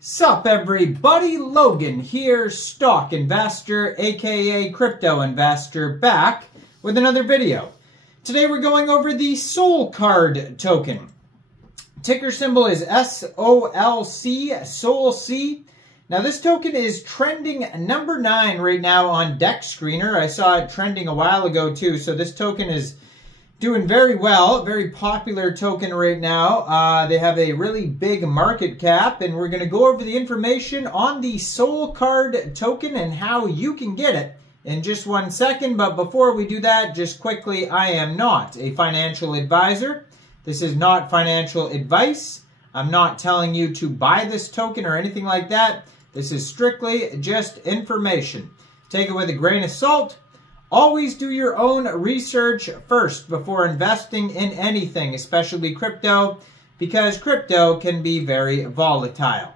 Sup everybody, Logan here, stock investor, aka crypto investor, back with another video. Today we're going over the Solcard token. Ticker symbol is SOLC, SOLC. Now this token is trending number 9 right now on Dex Screener. I saw it trending a while ago too, so this token is doing very well, very popular token right now. They have a really big market cap, and we're going to go over the information on the Solcard token and how you can get it in just 1 second. But before we do that, just quickly, I am not a financial advisor. This is not financial advice. I'm not telling you to buy this token or anything like that. This is strictly just information. Take it with a grain of salt. Always do your own research first before investing in anything, especially crypto, because crypto can be very volatile.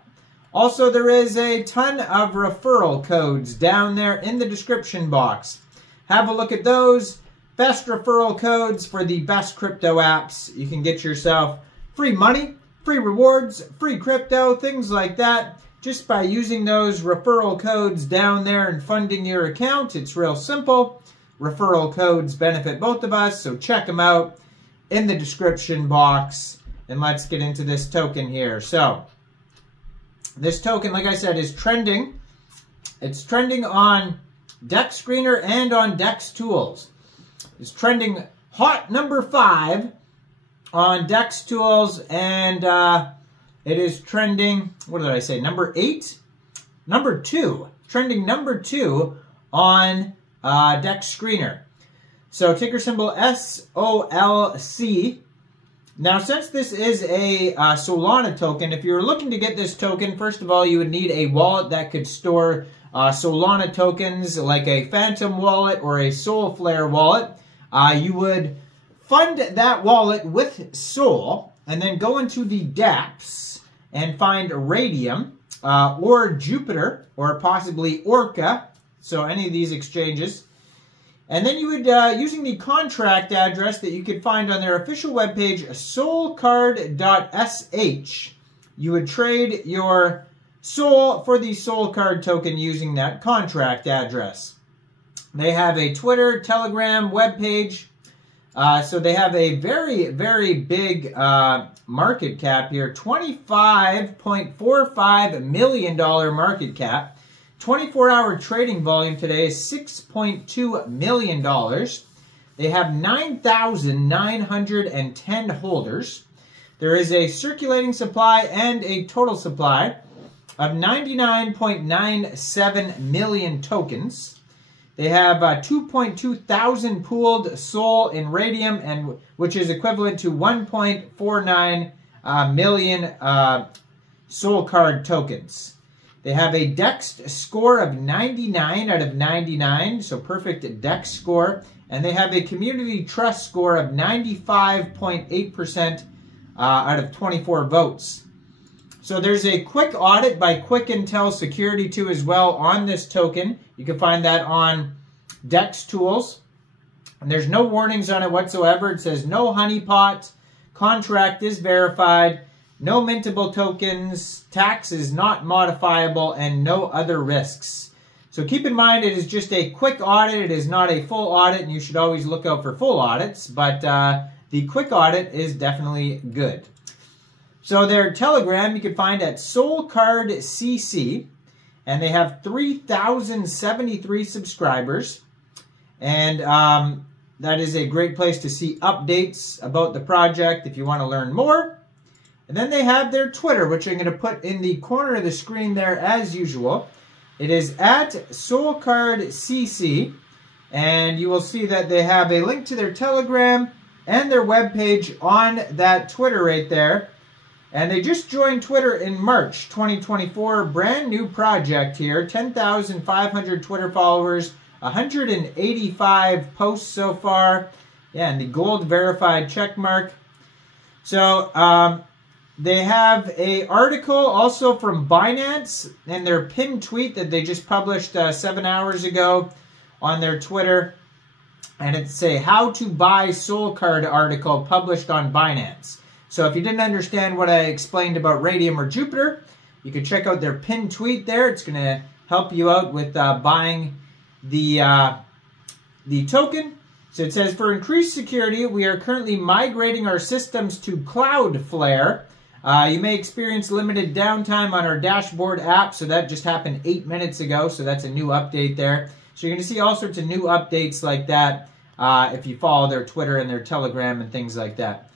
Also, there is a ton of referral codes down there in the description box. Have a look at those. Best referral codes for the best crypto apps. You can get yourself free money, free rewards, free crypto, things like that. Just by using those referral codes down there and funding your account. It's real simple. Referral codes benefit both of us, so check them out in the description box. And let's get into this token here. So, this token, like I said, is trending. It's trending on Dex Screener and on Dex Tools. It's trending hot number 5 on Dex Tools, and it is trending, what did I say, number 8? Number 2. Trending number 2 on Dex Screener. So ticker symbol SOLC. Now, since this is a Solana token, if you're looking to get this token, first of all, you would need a wallet that could store Solana tokens, like a Phantom wallet or a Solflare wallet. You would fund that wallet with Sol, and then go into the dApps and find Raydium or Jupiter or possibly Orca. So any of these exchanges. And then you would, using the contract address that you could find on their official webpage, solcard.sh, you would trade your Sol for the Solcard token using that contract address. They have a Twitter, Telegram, webpage. So they have a very, very big market cap here. $25.45 million market cap. 24-hour trading volume today is $6.2 million. They have 9,910 holders. There is a circulating supply and a total supply of 99.97 million tokens. They have 2.2 thousand pooled Sol in Raydium, and which is equivalent to 1.49 million Solcard tokens. They have a DEX score of 99 out of 99, so perfect DEX score. And they have a community trust score of 95.8% out of 24 votes. So there's a quick audit by Quick Intel Security too as well on this token. You can find that on Dex Tools. And there's no warnings on it whatsoever. It says no honeypot, contract is verified, no mintable tokens, tax is not modifiable, and no other risks. So keep in mind it is just a quick audit. It is not a full audit, and you should always look out for full audits. But the quick audit is definitely good. So their Telegram you can find at Solcard CC, and they have 3,073 subscribers. And that is a great place to see updates about the project if you want to learn more. And then they have their Twitter, which I'm going to put in the corner of the screen there as usual. It is at Solcard CC, and you will see that they have a link to their Telegram and their webpage on that Twitter right there. And they just joined Twitter in March 2024. Brand new project here. 10,500 Twitter followers. 185 posts so far. Yeah, and the gold verified check mark. So, they have an article also from Binance and their pinned tweet that they just published 7 hours ago on their Twitter. And it's a how to buy Solcard article published on Binance. So if you didn't understand what I explained about Raydium or Jupiter, You can check out their pinned tweet there. It's going to help you out with buying the token. So it says, for increased security, we are currently migrating our systems to Cloudflare. You may experience limited downtime on our dashboard app. So that just happened 8 minutes ago. So that's a new update there. So you're going to see all sorts of new updates like that if you follow their Twitter and their Telegram and things like that.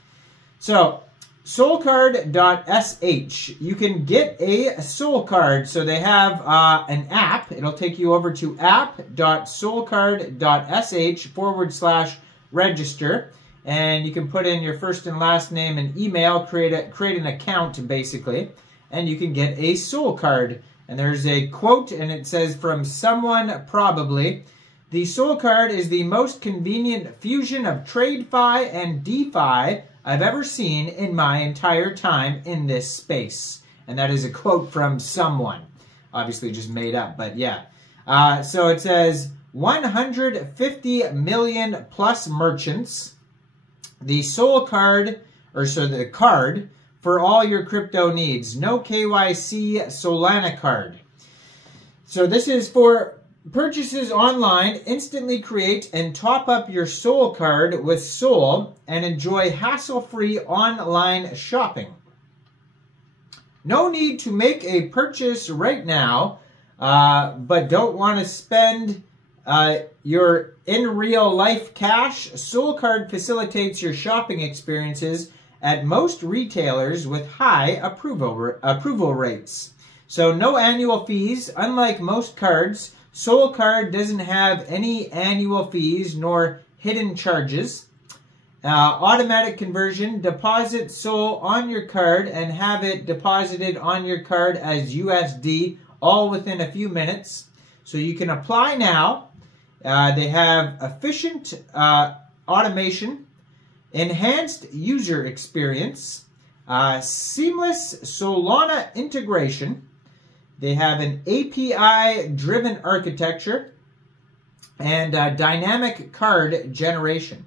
So Solcard.sh, you can get a Solcard. So they have an app. It'll take you over to app.solcard.sh/register. And you can put in your first and last name and email, create an account basically, and you can get a Solcard. And there's a quote, and it says, from someone probably, the Solcard is the most convenient fusion of TradeFi and DeFi I've ever seen in my entire time in this space. And that is a quote from someone. Obviously just made up, but yeah. So it says 150 million plus merchants. The Solcard, the card for all your crypto needs. No KYC Solana card. So this is for purchases online. Instantly create and top up your Solcard with Sol and enjoy hassle-free online shopping. No need to make a purchase right now, but don't want to spend your in real life cash. Solcard facilitates your shopping experiences at most retailers with high approval rates. So no annual fees. Unlike most cards, Solcard doesn't have any annual fees nor hidden charges. Automatic conversion. Deposit Sol on your card and have it deposited on your card as USD, all within a few minutes. So you can apply now. They have efficient automation, enhanced user experience, seamless Solana integration. They have an API-driven architecture and dynamic card generation.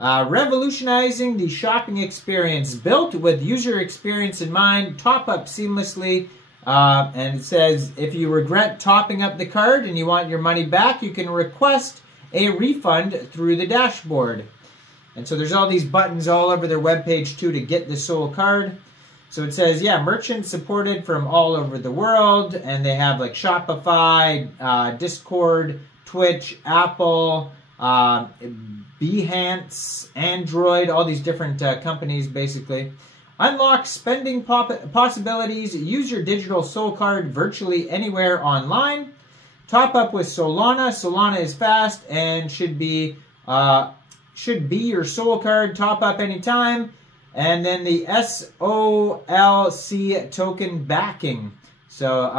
Revolutionizing the shopping experience, built with user experience in mind, top up seamlessly. And it says, if you regret topping up the card and you want your money back, you can request a refund through the dashboard. And so there's all these buttons all over their webpage too to get the Solcard. So it says, yeah, merchants supported from all over the world. And they have like Shopify, Discord, Twitch, Apple, Behance, Android, all these different companies basically. Unlock spending possibilities. Use your digital Solcard virtually anywhere online. Top up with Solana. Solana is fast and should be your Solcard. Top up anytime. And then the SOLC token backing. So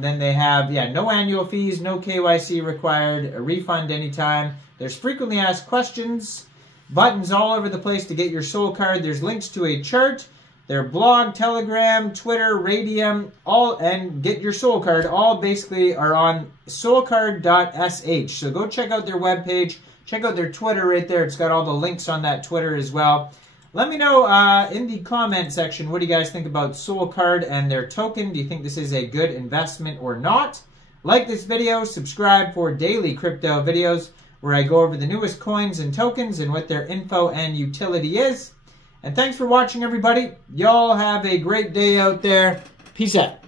then they have, no annual fees, no KYC required, a refund anytime. There's frequently asked questions. Buttons all over the place to get your Solcard. There's links to a chart. Their blog, Telegram, Twitter, Raydium, and get your Solcard, all basically are on solcard.sh. So go check out their webpage. Check out their Twitter right there. It's got all the links on that Twitter as well. Let me know in the comment section, what do you guys think about Solcard and their token? Do you think this is a good investment or not? Like this video, subscribe for daily crypto videos where I go over the newest coins and tokens and what their info and utility is. And thanks for watching, everybody. Y'all have a great day out there. Peace out.